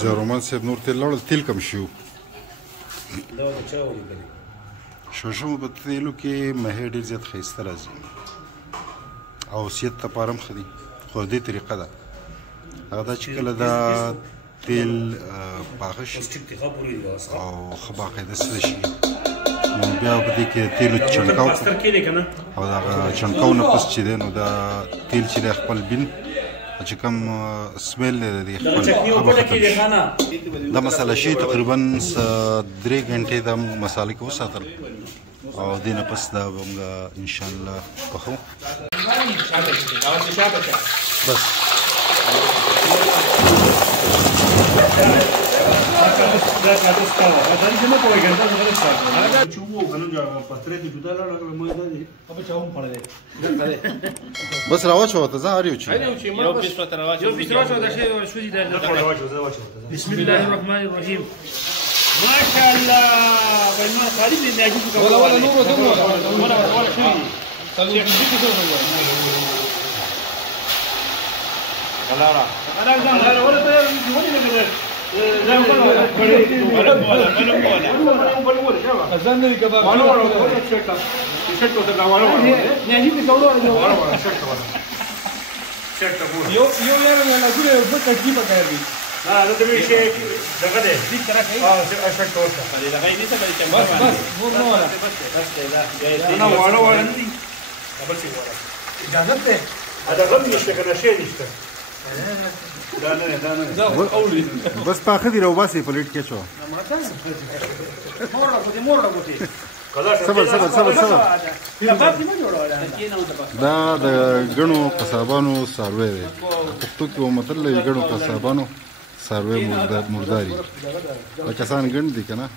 زارومان صاحب نور تیل لاړل تیل کم شو دا د چا ولیکلی شوشم په تیلو کې مهې ډېر زیات ښایسته راځي او صحت لپاره هم ښه دي خو دې طریقه ده هغه دا چې کله دا تیل پاخه شي او ښه باقاعده سره شي نو بیا په دې کې تیلو چڼکاو او دغه چڼکاو نه پس چې دی نو دا تیل چې دی خپل بین چې کوم سمیل دی خپل دا مساله شي تقریبا 3 غنټې د مسالې کې وساتل او دې نه پس دا موږ ان شاء الله پخو بس بس راواچو ته ځه اړیو چې یو پیس ته راواچو یو پیس راواچو دا شی شو دي بسم الله الرحمن الرحیم ماشاء الله بینه خالد دې ناجي کو ولا نور ولا شي تلوي دې کې ولا را انا ولا ته ولا نه بس پاخه دی رو باسي پلیټ کې چو صبر دا د غنو قصابانو ساروي دی پښتو کې مطلب غنو قصابانو ساروي مرداري کسان غن دي کنه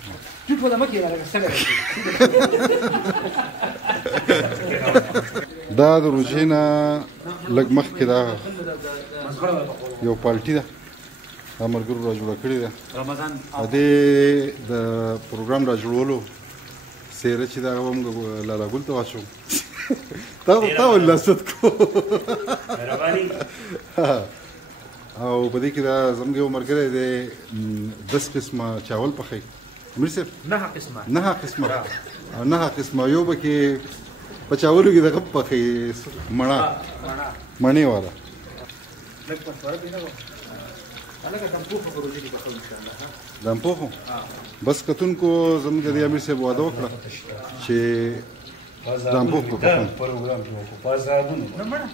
دا د روجینا لګ مخ کې دا یو پالټي ده دا مرګرو را جوړه کړې ده رمضان دې د پروګرام را جوړولو سیره چې دا موږ لالا ګل ته واچو تا ولا ست کو مهرباني او په دې کې دا زموږ یو مرګره دی 10 قسمه چاول پخې مرسف نه قسمه یو به کې په چاولو کې دغه پخې مڼې والا دمپوخو بس کتونکو زموږ د امیر صاحب واده وکړه چې دمپوخ په کوم پروګرام کې وکړو پازابونه نه مړه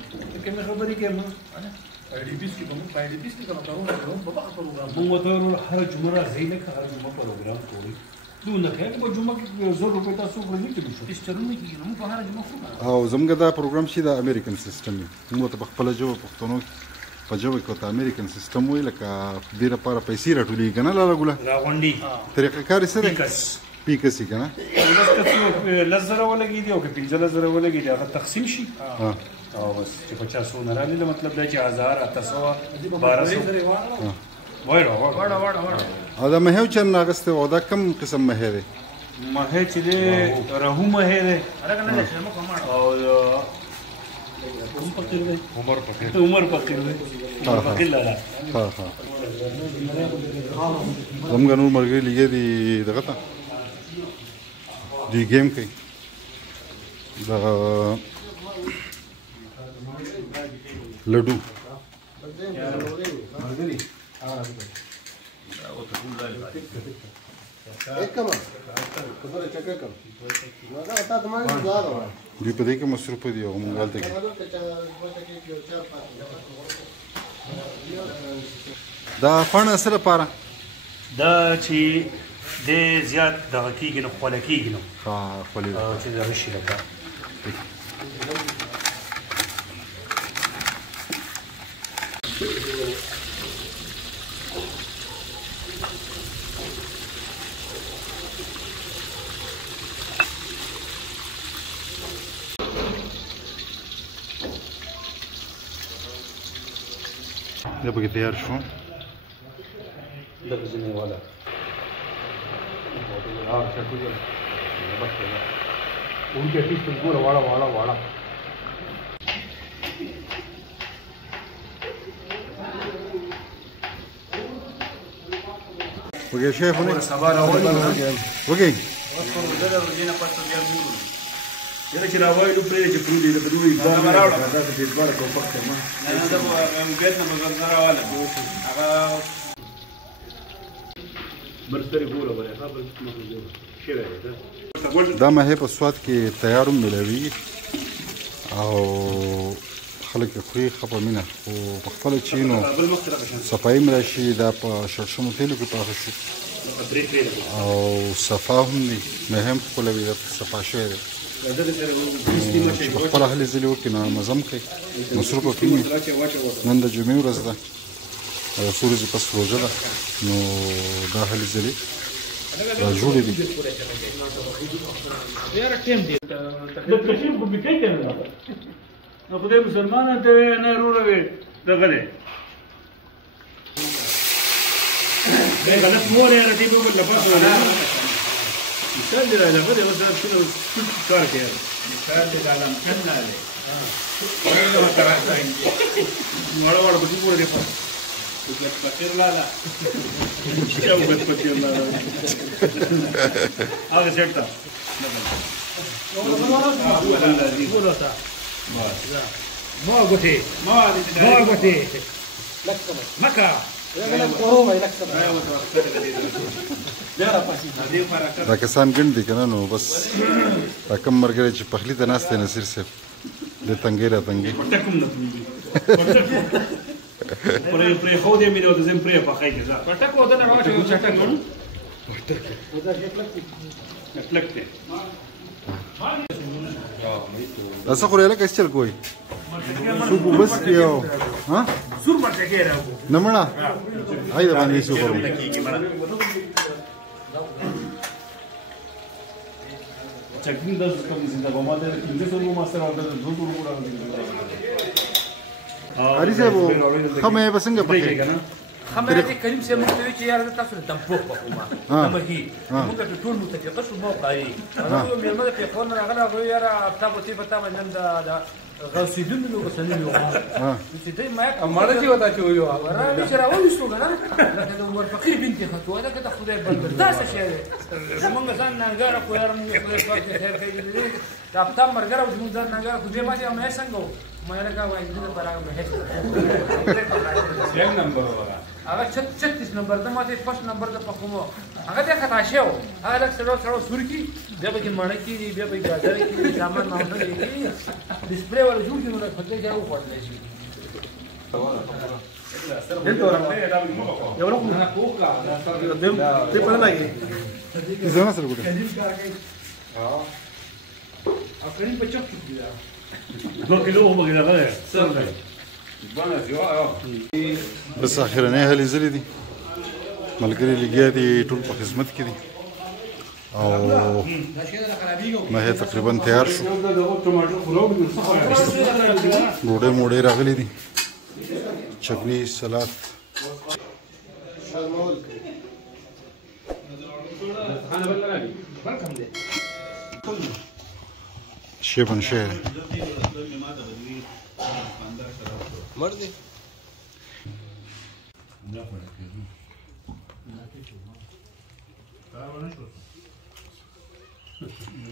کې مې خبرې کې ما ډیبیس کې کوم ډیبیس کې کوم په بخښه پروګرام مو ته هر جمعه راځي نه هر جمعه پروګرام کوي دونه کې په جمعه کې 1000 روپے تاسو ورنه کېږي شو تشترونه کې نو په هر جمعه خو او زموږ دا پروګرام چې د امریکن سیستم موږ ته خپل جو پښتنو په جو کې ته امریکن سیستم وی لکه دې لپاره پیسې راټولې کنه لا غولا راغونډي طریقه کار سره پیکس کنه لزر ولګي دی او کې 15000 ولګي دی هغه تقسیم شي او بس چې 50 نه راځي مطلب دا چې 1000 800 1200 وړه او دا مهو چن ناغسته او دا کم قسم مه دی مه چې دی رهو مه دی او عمر فقیر دی لا ها زموږ نور مرګري لګي دي دغه ته دی گیم کوي دا لډو دوی په دې کې مصروف دي او موږ غلطه کوي دا فن سره لپاره دا چې د زیات دغه کېږي نو خوله کېږي نو ها خولې چې دغه شي لپاره دا پکې تیار شو. دغه ځینې والا उनके पीस तुम पूरा वाड़ा वाड़ा वाड़ा وګیا شیف نه سبا راوړي وګی یره چې راوړي نو پرې چې پرې دې پرې دا راوړه دا څه دې بار کو پخته ما نه دا مو بیت نه مزل راواله هغه برستري ګوره وره هغه بل شوی ده. دا ماهی په سواد کې تیاروم ملوي او خلک یې خوري ښه په مینه، خو په خپله چې نو صفایي هم راشي، دا په شړشمو تیلو کې پاخه شو او صفا هم دی، ماهی هم ښکلی وي، دا صفا شوی دی چې په خپله هلې ځلې وکړي نو مزه هم کوي، مصروف به کوي. نن د جمعې ورځ ده او څو ورځې پس روژه ده، نو دا هلې ځلې را جوړې دي. نو خدای مسلمان ته نه روړه وي دغه دی غلط مور یې راټی په لپاس ولا مثال دی راځه دی اوس څه کار کوي مثال دی عالم څنګه دی نو راځي وړه وړه په پوره دی په پکیر لاله چې په پکیر لاله هغه څه تا ما قلتي مكة دا کسان ګڼ دي که نه، نو بس دا کم ملګری چې پخلي ته ناست دی نصیر صاحب د تنګې را تنګې پرې خو دې مې د زم پرې پخای کې ځه پټک وته نه راځي چټک نو کلک ته دا څه خورې لکه چل کوی سوپ بس کیو ها سور مرچ کې راو نه مړه آی دا باندې سوپ ورو چټنی د کوم زنده په ماده د څو ماستر اور د دوه ټول اری صاحب خمه بسنګ پکې خمره دې کریم سه موږ ته چې یار تاسو د دمپوک په کومه دمهي موږ ته ټول متفقه شو موقعي انا یو مېرمنه په فون راغله غو یار تاسو ته پتا باندې دا غوسیدون نو غسنیو چې دې ما مړ چې وتا چې یو را دې چې راوړی شو کنه لکه د عمر فقیر بنتي خطوه دا کته خدای بندر تاسو شي زمونږ ځان نګاره خو یار موږ په وخت خیر کوي دا په مرګره موږ ځان نګاره خو دې ما دې مې څنګه ما لکه وایي دې برابر مې هیڅ یو نمبر وره هغه 36 نمبر د ماته فرست نمبر د پخومو هغه د خطا شو هغه لکه سره سور کی بیا به مړ کی بیا به گاډر کی سامان نه لري ډسپلی ولا جوړ کینو په دې ځای وخورل شي یو رقم نه کوکا ته په لګي زما سره ګوره افرین په چوک کې دا 2 کیلو هم غواړي سره بس اخرنۍ هلې ځلې دي، ملګري لګیا دي ټول په خدمت کې دي او ماهی تقریبا تیار شو، ډوډۍ موډۍ راغلي دي، چکني سلاد شیبن شهر مر دي دا پړه کې دا ونه شو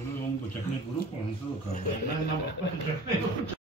نو موږ په چکنه ګورو په هیڅ وکړو